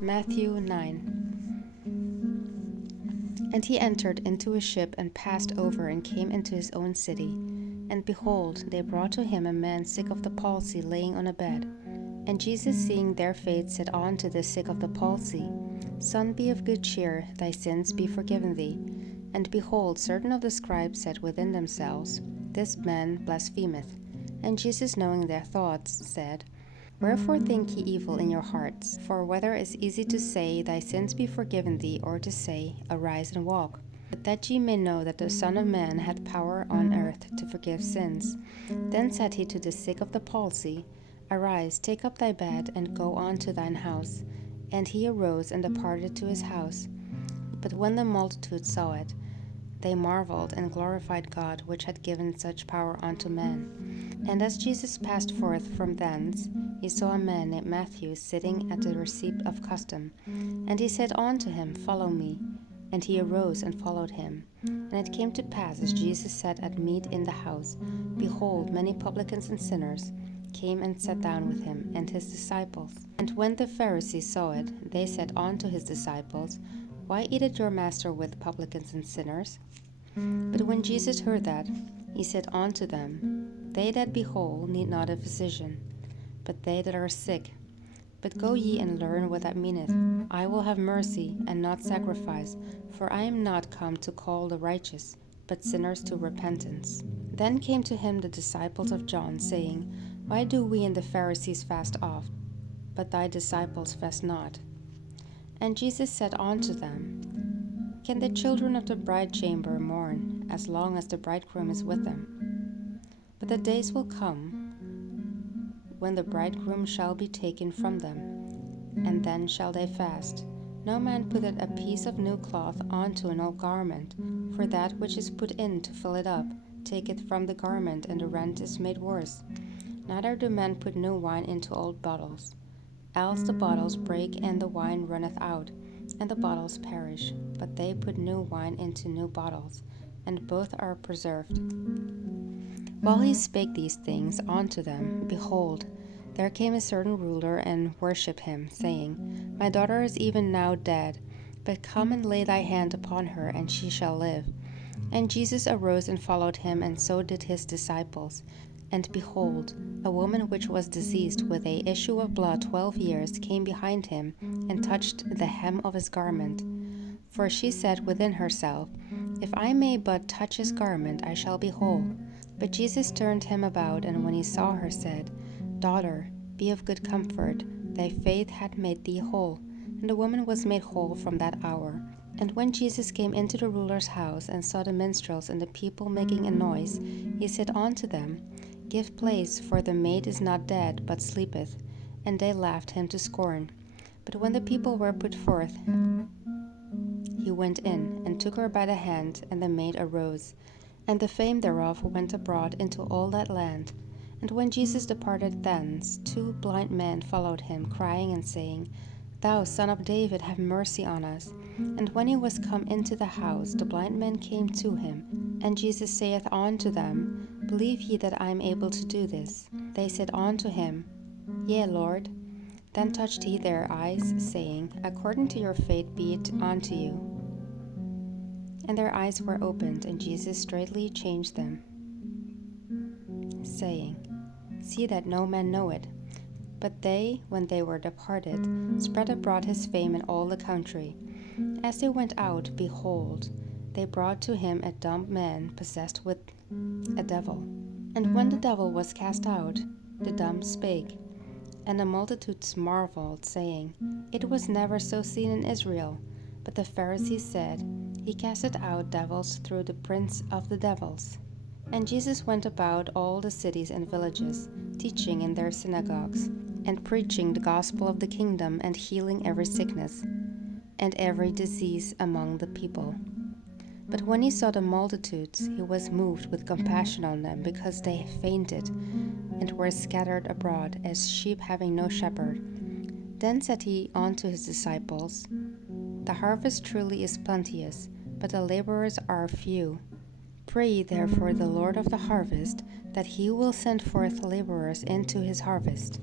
Matthew 9. And he entered into a ship and passed over and came into his own city. And behold, they brought to him a man sick of the palsy, laying on a bed. And Jesus, seeing their faith, said unto the sick of the palsy, Son, be of good cheer, thy sins be forgiven thee. And behold, certain of the scribes said within themselves, This man blasphemeth. And Jesus, knowing their thoughts, said, Wherefore think ye evil in your hearts? For whether it is easy to say, Thy sins be forgiven thee, or to say, Arise and walk. But that ye may know that the Son of Man hath power on earth to forgive sins. Then said he to the sick of the palsy, Arise, take up thy bed, and go on to thine house. And he arose and departed to his house. But when the multitude saw it, they marveled and glorified God, which had given such power unto men. And as Jesus passed forth from thence, he saw a man named Matthew sitting at the receipt of custom. And he said unto him, Follow me. And he arose and followed him. And it came to pass, as Jesus sat at meat in the house, behold, many publicans and sinners came and sat down with him and his disciples. And when the Pharisees saw it, they said unto his disciples, Why eateth your master with publicans and sinners? But when Jesus heard that, he said unto them, They that be whole need not a physician, but they that are sick. But go ye and learn what that meaneth. I will have mercy, and not sacrifice, for I am not come to call the righteous, but sinners to repentance. Then came to him the disciples of John, saying, Why do we and the Pharisees fast oft, but thy disciples fast not? And Jesus said unto them, Can the children of the bridechamber mourn, as long as the bridegroom is with them? But the days will come, when the bridegroom shall be taken from them, and then shall they fast. No man putteth a piece of new cloth onto an old garment, for that which is put in to fill it up taketh from the garment, and the rent is made worse. Neither do men put new wine into old bottles, else the bottles break, and the wine runneth out, and the bottles perish. But they put new wine into new bottles, and both are preserved. While he spake these things unto them, behold, there came a certain ruler and worshipped him, saying, My daughter is even now dead, but come and lay thy hand upon her, and she shall live. And Jesus arose and followed him, and so did his disciples. And behold, a woman which was diseased with a issue of blood 12 years came behind him, and touched the hem of his garment. For she said within herself, If I may but touch his garment, I shall be whole. But Jesus turned him about, and when he saw her, said, Daughter, be of good comfort, thy faith hath made thee whole. And the woman was made whole from that hour. And when Jesus came into the ruler's house, and saw the minstrels and the people making a noise, he said unto them, Give place, for the maid is not dead, but sleepeth. And they laughed him to scorn. But when the people were put forth, he went in, and took her by the hand, and the maid arose. And the fame thereof went abroad into all that land. And when Jesus departed thence, 2 blind men followed him, crying and saying, Thou Son of David, have mercy on us. And when he was come into the house, the blind men came to him. And Jesus saith unto them, Believe ye that I am able to do this? They said unto him, Yea, Lord. Then touched he their eyes, saying, According to your faith be it unto you. And their eyes were opened, and Jesus straightly changed them, saying, See that no man know it. But they, when they were departed, spread abroad his fame in all the country. As they went out, behold, they brought to him a dumb man possessed with a devil. And when the devil was cast out, the dumb spake. And the multitudes marveled, saying, It was never so seen in Israel. But the Pharisees said, He casteth out devils through the prince of the devils. And Jesus went about all the cities and villages, teaching in their synagogues, and preaching the gospel of the kingdom, and healing every sickness and every disease among the people. But when he saw the multitudes, he was moved with compassion on them, because they fainted, and were scattered abroad, as sheep having no shepherd. Then said he unto his disciples, The harvest truly is plenteous, but the laborers are few. Pray ye therefore the Lord of the harvest, that he will send forth laborers into his harvest.